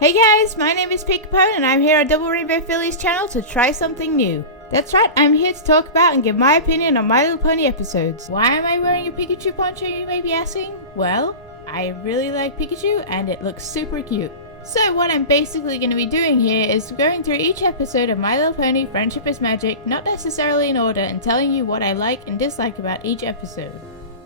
Hey guys, my name is Peekapone and I'm here on Double Rainbow Philly's channel to try something new. That's right, I'm here to talk about and give my opinion on My Little Pony episodes. Why am I wearing a Pikachu poncho, you may be asking? Well, I really like Pikachu and it looks super cute. So what I'm basically going to be doing here is going through each episode of My Little Pony Friendship is Magic, not necessarily in order, and telling you what I like and dislike about each episode.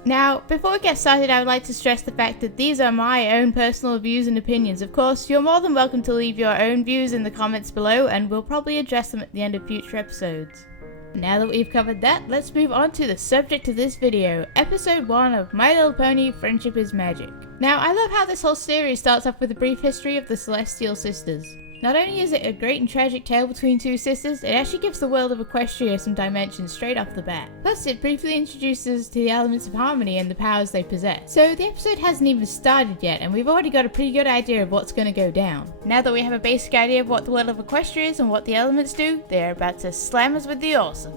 Now, before we get started, I would like to stress the fact that these are my own personal views and opinions. Of course, you're more than welcome to leave your own views in the comments below, and we'll probably address them at the end of future episodes. Now that we've covered that, let's move on to the subject of this video, episode 1 of My Little Pony Friendship is Magic. Now, I love how this whole series starts off with a brief history of the Celestial Sisters. Not only is it a great and tragic tale between two sisters, it actually gives the world of Equestria some dimension straight off the bat. Plus, it briefly introduces to the elements of harmony and the powers they possess. So the episode hasn't even started yet, and we've already got a pretty good idea of what's going to go down. Now that we have a basic idea of what the world of Equestria is and what the elements do, they're about to slam us with the awesome.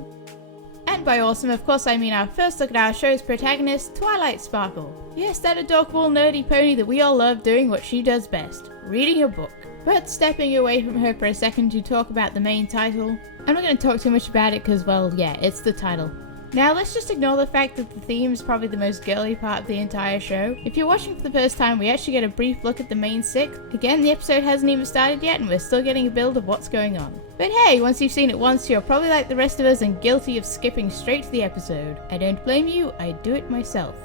And by awesome, of course, I mean our first look at our show's protagonist, Twilight Sparkle. Yes, that adorable nerdy pony that we all love doing what she does best, reading a book. But stepping away from her for a second to talk about the main title, I'm not going to talk too much about it because, well, yeah, it's the title. Now let's just ignore the fact that the theme is probably the most girly part of the entire show. If you're watching for the first time, we actually get a brief look at the main six. Again, the episode hasn't even started yet and we're still getting a build of what's going on. But hey, once you've seen it once, you're probably like the rest of us and guilty of skipping straight to the episode. I don't blame you, I do it myself.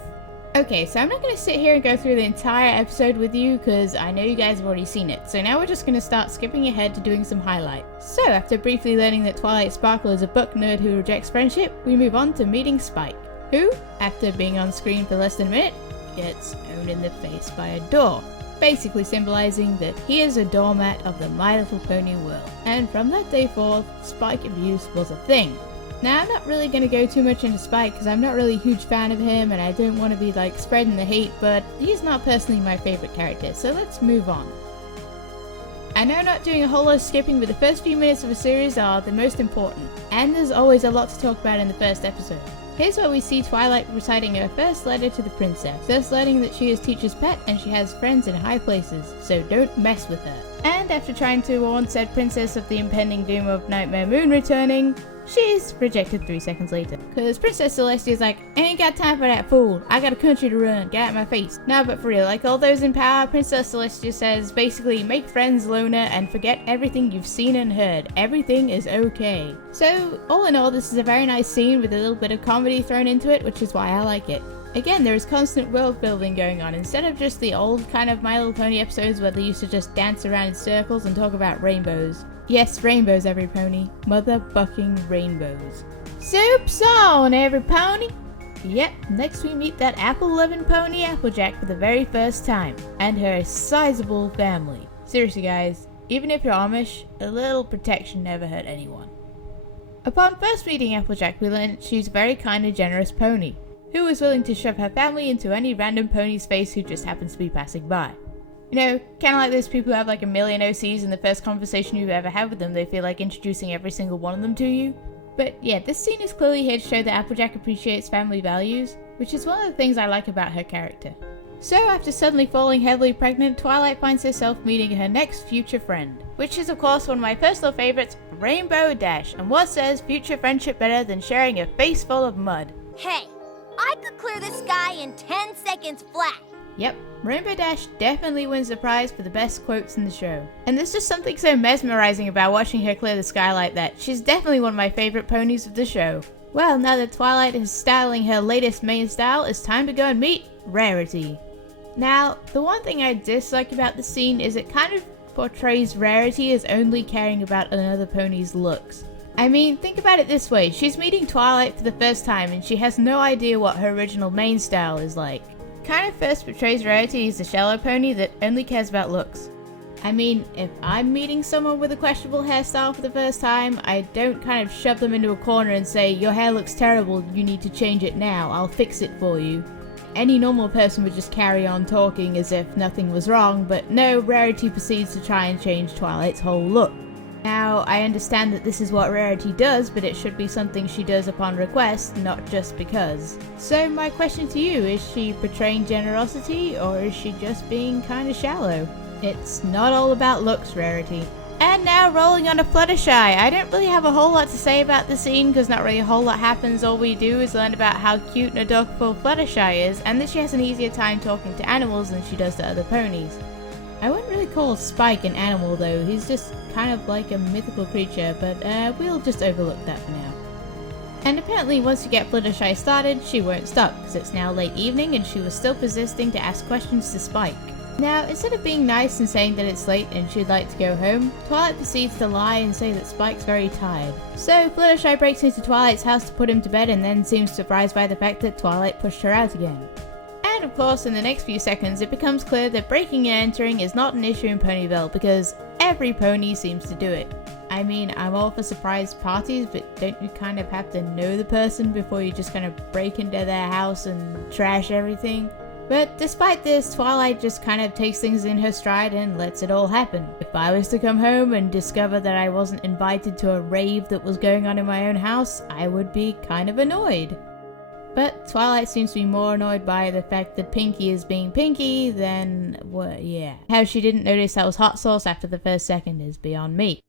Okay, so I'm not going to sit here and go through the entire episode with you because I know you guys have already seen it. So now we're just going to start skipping ahead to doing some highlights. So after briefly learning that Twilight Sparkle is a book nerd who rejects friendship, we move on to meeting Spike, who, after being on screen for less than a minute, gets owned in the face by a door, basically symbolizing that he is a doormat of the My Little Pony world. And from that day forth, Spike abuse was a thing. Now, I'm not really going to go too much into Spike because I'm not really a huge fan of him and I don't want to be like spreading the hate, but he's not personally my favorite character, so let's move on. I know not doing a whole lot of skipping, but the first few minutes of a series are the most important, and there's always a lot to talk about in the first episode. Here's where we see Twilight reciting her first letter to the princess, thus learning that she is Teacher's pet and she has friends in high places, so don't mess with her. And after trying to warn said princess of the impending doom of Nightmare Moon returning, she's rejected 3 seconds later. Cause Princess Celestia's like, ain't got time for that fool, I got a country to run, get out of my face. No, but for real, like all those in power, Princess Celestia says basically make friends, Luna, and forget everything you've seen and heard. Everything is okay. So all in all, this is a very nice scene with a little bit of comedy thrown into it, which is why I like it. Again, there is constant world building going on, instead of just the old kind of My Little Pony episodes where they used to just dance around in circles and talk about rainbows. Yes, rainbows, every pony. Mother-bucking rainbows. Soup's on, every pony! Yep, next we meet that apple-loving pony Applejack for the very first time, and her sizable family. Seriously guys, even if you're Amish, a little protection never hurt anyone. Upon first meeting Applejack, we learn that she's a very kind and generous pony, who is willing to shove her family into any random pony's face who just happens to be passing by. You know, kind of like those people who have like a million OCs and the first conversation you've ever had with them, they feel like introducing every single one of them to you. But yeah, this scene is clearly here to show that Applejack appreciates family values, which is one of the things I like about her character. So after suddenly falling heavily pregnant, Twilight finds herself meeting her next future friend, which is of course one of my personal favorites, Rainbow Dash, and what says future friendship better than sharing a face full of mud? Hey, I could clear the sky in 10 seconds flat. Yep, Rainbow Dash definitely wins the prize for the best quotes in the show. And there's just something so mesmerizing about watching her clear the sky like that. She's definitely one of my favorite ponies of the show. Well, now that Twilight is styling her latest main style, it's time to go and meet Rarity. Now, the one thing I dislike about the scene is it kind of portrays Rarity as only caring about another pony's looks. I mean, think about it this way, she's meeting Twilight for the first time and she has no idea what her original main style is like. Kind of first portrays Rarity as a shallow pony that only cares about looks. I mean, if I'm meeting someone with a questionable hairstyle for the first time, I don't kind of shove them into a corner and say, your hair looks terrible, you need to change it now, I'll fix it for you. Any normal person would just carry on talking as if nothing was wrong, but no, Rarity proceeds to try and change Twilight's whole look. Now, I understand that this is what Rarity does, but it should be something she does upon request, not just because. So my question to you, is she portraying generosity, or is she just being kinda shallow? It's not all about looks, Rarity. And now rolling on to Fluttershy. I don't really have a whole lot to say about the scene because not really a whole lot happens. All we do is learn about how cute and adorable Fluttershy is and that she has an easier time talking to animals than she does to other ponies. I wouldn't really call Spike an animal though, he's just kind of like a mythical creature, but we'll just overlook that for now. And apparently once you get Fluttershy started, she won't stop because it's now late evening and she was still persisting to ask questions to Spike. Now, instead of being nice and saying that it's late and she'd like to go home, Twilight proceeds to lie and say that Spike's very tired. So, Fluttershy breaks into Twilight's house to put him to bed and then seems surprised by the fact that Twilight pushed her out again. And of course, in the next few seconds, it becomes clear that breaking and entering is not an issue in Ponyville because every pony seems to do it. I mean, I'm all for surprise parties, but don't you kind of have to know the person before you just kind of break into their house and trash everything? But despite this, Twilight just kind of takes things in her stride and lets it all happen. If I was to come home and discover that I wasn't invited to a rave that was going on in my own house, I would be kind of annoyed. But Twilight seems to be more annoyed by the fact that Pinky is being Pinky than, well, yeah. How she didn't notice that was hot sauce after the first second is beyond me.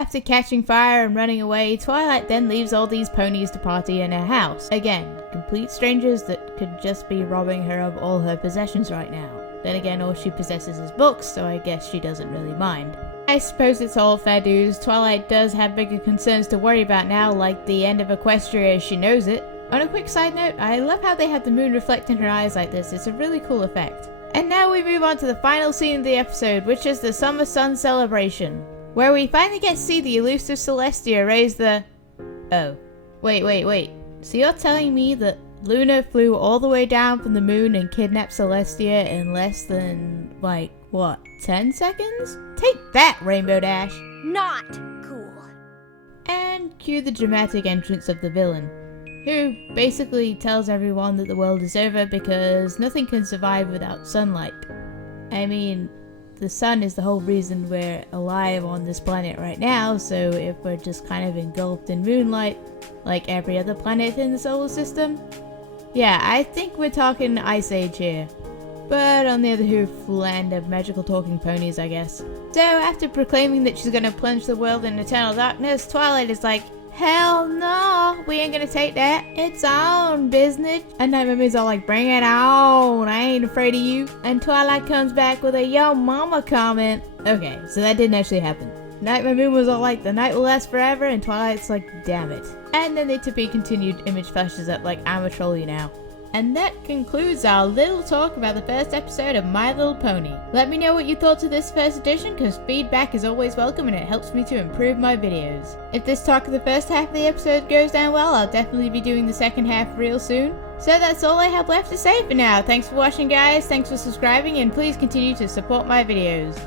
After catching fire and running away, Twilight then leaves all these ponies to party in her house. Again, complete strangers that could just be robbing her of all her possessions right now. Then again, all she possesses is books, so I guess she doesn't really mind. I suppose it's all fair dues. Twilight does have bigger concerns to worry about now, like the end of Equestria as she knows it. On a quick side note, I love how they have the moon reflect in her eyes like this. It's a really cool effect. And now we move on to the final scene of the episode, which is the Summer Sun celebration, where we finally get to see the elusive Celestia raise the... Oh. Wait. So you're telling me that Luna flew all the way down from the moon and kidnapped Celestia in less than, like, what, 10 seconds? Take that, Rainbow Dash! Not cool. And cue the dramatic entrance of the villain, who basically tells everyone that the world is over because nothing can survive without sunlight. I mean, the sun is the whole reason we're alive on this planet right now, so if we're just kind of engulfed in moonlight, like every other planet in the solar system, yeah, I think we're talking Ice Age here. But on the other hoof, land of magical talking ponies, I guess. So after proclaiming that she's gonna plunge the world in eternal darkness, Twilight is like, hell no, we ain't gonna take that. It's on, business. And Nightmare Moon's all like, bring it on, I ain't afraid of you. And Twilight comes back with a yo mama comment. Okay, so that didn't actually happen. Nightmare Moon was all like, the night will last forever, and Twilight's like, damn it. And then the to be continued image flashes up like, I'm a troll you now. And that concludes our little talk about the first episode of My Little Pony. Let me know what you thought of this first edition, because feedback is always welcome and it helps me to improve my videos. If this talk of the first half of the episode goes down well, I'll definitely be doing the second half real soon. So that's all I have left to say for now. Thanks for watching guys, thanks for subscribing, and please continue to support my videos.